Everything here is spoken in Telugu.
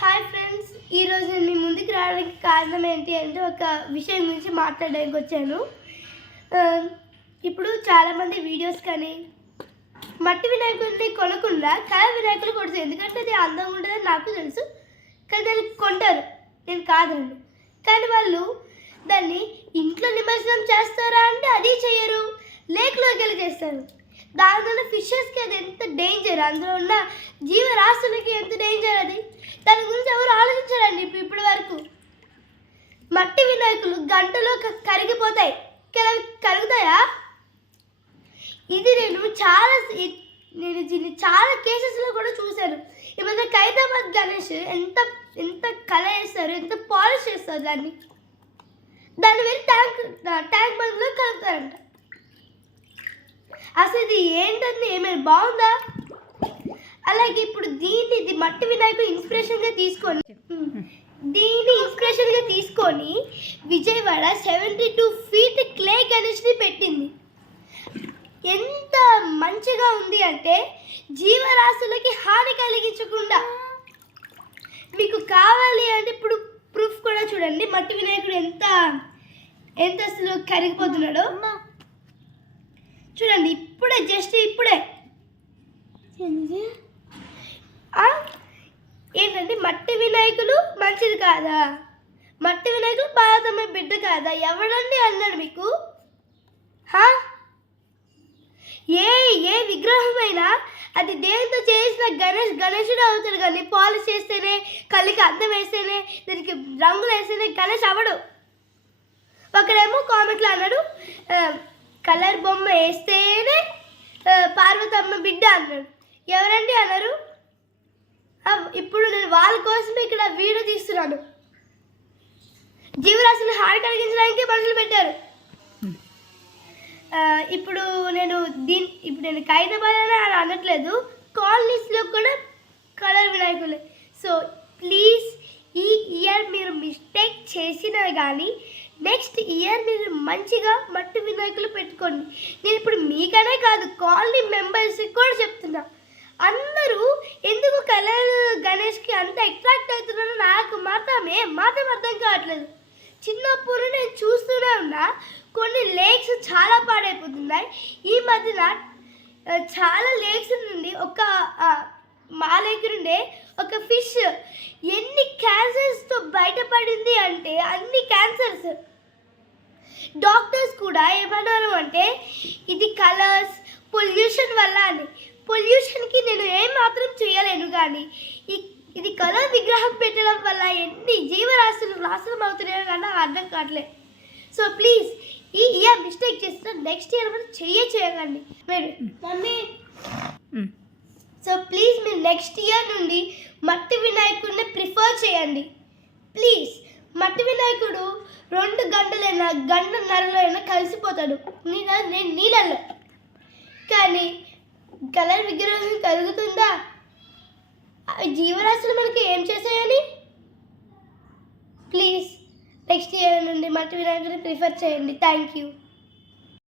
హాయ్ ఫ్రెండ్స్ ఈరోజు నేను మీ ముందుకు రావడానికి కారణం ఏంటి అంటే ఒక విషయం గురించి మాట్లాడడానికి వచ్చాను. ఇప్పుడు చాలామంది వీడియోస్ కానీ మట్టి వినాయకుడిని కొనకుండా కళ వినాయకులు కొడుతుంది. ఎందుకంటే అది అందంగా ఉంటుందని నాకు తెలుసు. కానీ దాన్ని కొంటారు. నేను కాదండి. కానీ వాళ్ళు దాన్ని ఇంట్లో నిమజ్జనం చేస్తారా అంటే అది చేయరు. లేక్లోకి వెళ్ళి చేస్తారు. దానివల్ల ఫిషెస్కి అది ఎంత డేంజర్ అందులో ఉన్న జీవరాశులకి ఎంత డేంజర్ అది? దాని గురించి ఎవరు ఆలోచించారండి ఇప్పుడు ఇప్పటి వరకు? మట్టి వినాయకులు గంటలో కరిగిపోతాయి. కదా కరుగుతాయా? ఇది నేను చాలా నేను దీన్ని చాలా కేసెస్లో కూడా చూశాను. ఈ మధ్య ఖైదాబాద్ గణేష్ ఎంత ఎంత కళ చేస్తారు ఎంత పాలిష్ చేస్తారు దాన్ని? దాన్ని వెళ్ళి ట్యాంక్ ట్యాంక్ బండ్లో కలుపుతారంట. అసలు ఇది ఏంటంటే ఏమైనా బాగుందా? అలాగే ఇప్పుడు దీన్ని ఇది మట్టి వినాయకుడు ఇన్స్పిరేషన్గా తీసుకొని దీన్ని ఇన్స్పిరేషన్గా తీసుకొని Vijayawada seventy two feet clay గణేష్ని పెట్టింది. ఎంత మంచిగా ఉంది అంటే జీవరాశులకి హాని కలిగించకుండా. మీకు కావాలి అంటే ఇప్పుడు ప్రూఫ్ కూడా చూడండి. మట్టి వినాయకుడు ఎంత ఎంత అసలు కరిగిపోతున్నాడో. చూడండి ఇప్పుడే జస్ట్ ఇప్పుడే? ఏంటంటే మట్టి వినాయకులు మంచిది కాదా? మట్టి వినాయకులు భారతమ్మ బిడ్డ కాదా? ఎవడండి అన్నాడు మీకు? హా? ఏ ఏ విగ్రహమైనా అది దేనితో చేసిన గణేష్ గణేశుడు అవుతాడు కానీ పాలిష్ చేస్తేనే కళ్ళకి అద్దం వేస్తేనే దానికి రంగులు వేస్తేనే గణేష్ అవడు ఒకడేమో కామెంట్లో అన్నాడు కలర్ బొమ్మ వేస్తేనే పార్వతమ్మ బిడ్డ అన్నాడు. ఎవరండి అన్నారు? ఇప్పుడు నేను వాళ్ళ కోసమే ఇక్కడ వీడియో తీస్తున్నాను. జీవరాశులు హాని కలిగించడానికి మనుషులు పెట్టారు. ఇప్పుడు నేను దీని ఇప్పుడు నేను ఖైదాబాద్ అని అనట్లేదు. కాలనీస్లో కూడా కలర్ వినాయకులే. సో ప్లీజ్ ఈ ఇయర్ మీరు మిస్టేక్ చేసినా కానీ నెక్స్ట్ ఇయర్ మీరు మంచిగా మట్టి వినాయకులు పెట్టుకోండి. నేను ఇప్పుడు మీకనే కాదు కాలనీ మెంబర్స్కి కూడా చెప్తున్నా. అందరూ ఎందుకు కలర్ గణేష్కి అంత అట్రాక్ట్ అవుతున్నారో నాకు మాత్రమే మాత్రం అర్థం కావట్లేదు. చిన్నప్పుడు నేను చూస్తూనే ఉన్నా కొన్ని లేక్స్ చాలా పాడైపోతున్నాయి. ఈ మధ్యన చాలా లేక్స్ నుండి ఒక మా దగ్గరుండే ఒక ఫిష్ ఎన్ని క్యాన్సర్స్తో బయటపడింది అంటే అన్ని క్యాన్సర్స్ డాక్టర్స్ కూడా ఏమన్నారు అంటే ఇది కలర్స్ పొల్యూషన్ వల్ల అని. పొల్యూషన్కి నేను ఏం మాత్రం చేయలేను కానీ ఇది కలర్ విగ్రహం పెట్టడం వల్ల ఎన్ని జీవరాశులు నాశనం అవుతున్నాయో కానీ అర్థం కావట్లేదు సో ప్లీజ్ ఈ ఇయర్ మిస్టేక్ చేస్తే నెక్స్ట్ ఇయర్ మనం చెయ్య చేయకండి మీరు మమ్మీ. సో ప్లీజ్ మీరు నెక్స్ట్ ఇయర్ నుండి మట్టి వినాయకుడిని ప్రిఫర్ చేయండి. ప్లీజ్ మట్టి వినాయకుడు రెండు గంటలైనా గంటన్నరలో అయినా కలిసిపోతాడు. నీళ్ళ నేను నీళ్ళల్లో కానీ కలర్ విగ్రహం కలుగుతుందా? జీవరాశులు మనకి ఏం చేశాయని? ప్లీజ్ నెక్స్ట్ ఇయర్ నుండి మట్టి వినాయకుడిని ప్రిఫర్ చేయండి. Thank you.